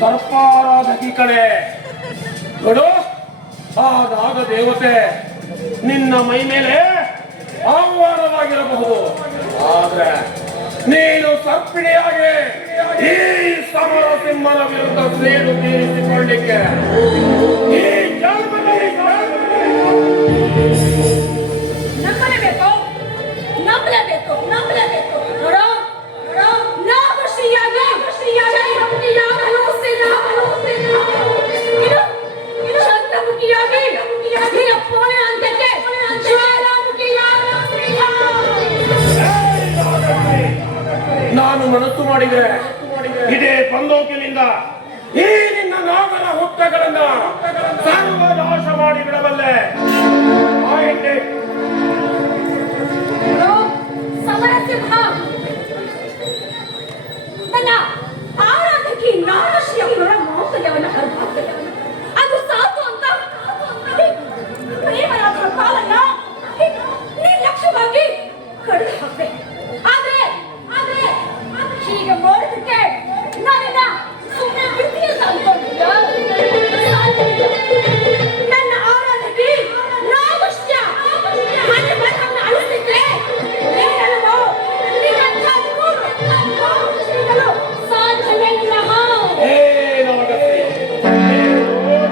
ಸರ್ಪಾರಾಧಕಿ ಕಡೆ ನೋಡು, ಆ ನಾಗ ದೇವತೆ ನಿನ್ನ ಮೈ ಮೇಲೆ ಆಹ್ವಾನವಾಗಿರಬಹುದು, ಆದ್ರೆ ನೀನು ಸರ್ಪಿಣಿಯಾಗಿ ಈ ಸಮರ ಸಿಂಹನ ವಿರುದ್ಧ ಸೇಡು ತೀರಿಸಿಕೊಳ್ಳಿಕ್ಕೆ ಈ ಜನ್ಮದಲ್ಲಿ ನಂಬಲೇಬೇಕು. ನಾವು ಚಂದ್ರಮುಖಿಯಾಗಿ ನಾನು ಮನಸ್ಸು ಮಾಡಿದೆ, ಇದೇ ಬಂದೋಕಿನಿಂದ ಈ ನಿನ್ನ ನಾಗರ ಹುತ್ತಗಳನ್ನ ಸರ್ವನಾಶ ಮಾಡಿ ಬಿಡಬಲ್ಲೆ. ಸಮರಸಿಂಹ ನನ್ನ ಆರಾಧಕಿ ನಾಗಶ್ರೀಯ ಮೌಲ್ಯವನ್ನು ಅದು ಸಾಕು ಅಂತ ಪ್ರೇಮರಾಜರ ಕಾಲನ್ನ ನಿರ್ಲಕ್ಷ್ಯವಾಗಿ ಕಡಿದು ಹಾಕ್ದೆ. ಆದ್ರೆ ಹೀಗೆ ಮಾಡೋದಕ್ಕೆ ನಾನಿನ್ನ ಸುಮ್ಮನೆ ಬಿಡ್ತೀಯ ಅನ್ಕೊಂಡಿದ್ದ. ನನ್ನ ಆರಾಧಕಿ ನಾಗಶ್ರೀಯ ಮನೆ ಮನವನ್ನು ಅಳಿಸಿದ್ರೆ ಸಾಧ್ಯವೇ ಇಲ್ಲ.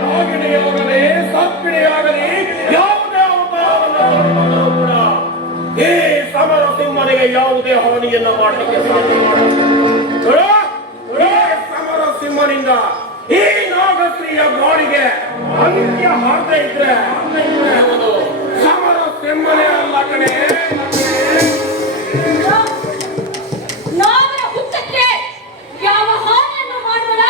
ನಾಗಿಣಿಯಾಗಲಿ ಸರ್ಪಿಣಿಯಾಗಲಿ ಯಾವುದೇ ಅವತಾರವನ್ನು ಕೂಡ ಈ ಸಮರ ಸಿಂಹನಿಗೆ ಯಾವುದೇ ಹಾನಿಯನ್ನ ಮಾಡಲಿಕ್ಕೆ ಸಾಧ್ಯ ಮಾಡಲ್ಲ. ಸಮರ ಸಿಂಹನಿಂದ ಈ ನಾಗಶ್ರೀಯ ಬಾಳಿಗೆ ಅಂತ್ಯ ಹಾಕದೇ ಇದ್ರೆ ಸಮರ ಸಿಂಹನೇ ಅಲ್ಲ ಕಣೆ. ನಾವರ ಹುತ್ತಕ್ಕೆ ಯಾವ ಹಾನಿಯನ್ನು ಮಾಡಲ್ಲ.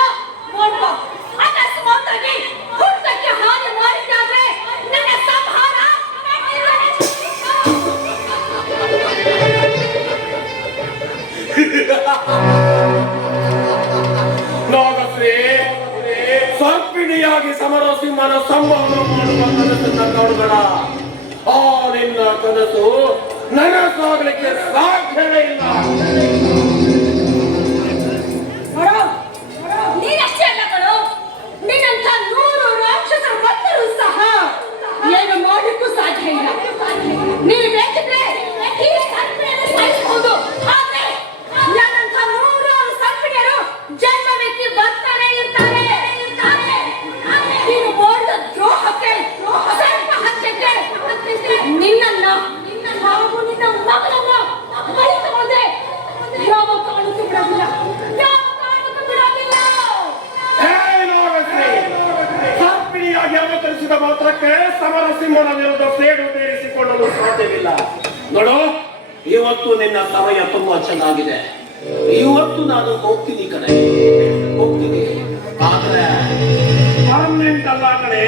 ಅಕಸ್ಮಾತ್ತಾಗಿ ಹುತ್ತಕ್ಕೆ ಹಾನಿ ಮಾಡಿದ್ದಾದ್ರೆ ನನ್ನ ಸಂಹಾರ ನಾಗಶ್ರೀ ಸರ್ಪಿಣಿಯಾಗಿ ಸಮರ ಸಿಂಹನ ಸಂಹಾರ ಮಾಡುವ ಕನಸನ್ನ ಕಾಣುಗಳ. ಆ ನಿನ್ನ ಕನಸು ನನಸಾಗಲಿಕ್ಕೆ ಸಾಧ್ಯವೇ ಇಲ್ಲ. ನೀನಷ್ಟೇ ಅಲ್ಲ ಕಣೋ, ನಿನ್ನಂತ 100 ರಾಕ್ಷಸರು ಬಂದರೂ ಸಹ ಏನು ಮಾಡಲಿಕ್ಕೂ ಸಾಧ್ಯ ಇಲ್ಲ. ನೀನು ಬೇಕಿದ್ರೆ ಈ ಸರ್ಪಿಣಿಯನ್ನು ಸಾಯಿಸಬಹುದು, ಆದ್ರೆ ನನ್ನಂತ 100 ಸರ್ಪಿಣಿಯರು ಜನ್ಮವೆತ್ತಿ ಬರ್ತಾನೆ ಇರ್ತಾರೆ. ನೀನು ಮಾಡಿದ ದ್ರೋಹಕ್ಕೆ, ಸರ್ಪ ಹತ್ಯೆಗೆ ನಿನ್ನನ್ನ ಹಾಗೂ ನಿನ್ನ ಮಗನನ್ನ ಬಲಿ ತಗೊಂಡೆ. ಯಾವ ಕಾರಣಕ್ಕೂ ಬಿಡೋದಿಲ್ಲ. ಸರ್ಪಿಣಿಯಾಗಿ ಅವತರಿಸಿದ ಮಾತ್ರಕ್ಕೆ ಸಮರ ಸಿಂಹನ ವಿರುದ್ಧ ಸೇಡು ತೀರಿಸಿಕೊಳ್ಳಲು ಸಾಧ್ಯವಿಲ್ಲ. ನೋಡು, ಇವತ್ತು ನಿನ್ನ ಸಮಯ ತುಂಬಾ ಚೆನ್ನಾಗಿದೆ. ಇವತ್ತು ನಾನು ಹೋಗ್ತೀನಿ ಕಣೆ, ಹೋಗ್ತೀನಿ. ಆದ್ರೆ ಪರ್ಮನೆಂಟ್ ಅಲ್ಲ ಕಣೆ,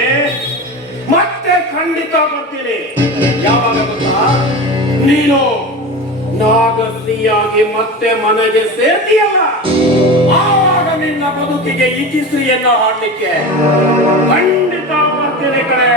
ಮತ್ತೆ ಖಂಡಿತ ಬರ್ತೀನಿ. ಯಾವಾಗ ಗೊತ್ತಾ? ನೀನು ನಾಗಶ್ರೀಯಾಗಿ ಮತ್ತೆ ಮನೆಗೆ ಸೇರ್ತೀಯಲ್ಲ, ಆವಾಗ ನಿನ್ನ ಬದುಕಿಗೆ ಇತಿಶ್ರೀಯನ್ನ ಹಾಡ್ಲಿಕ್ಕೆ ಖಂಡಿತ ಬರ್ತೀನಿ ಕಣೆ.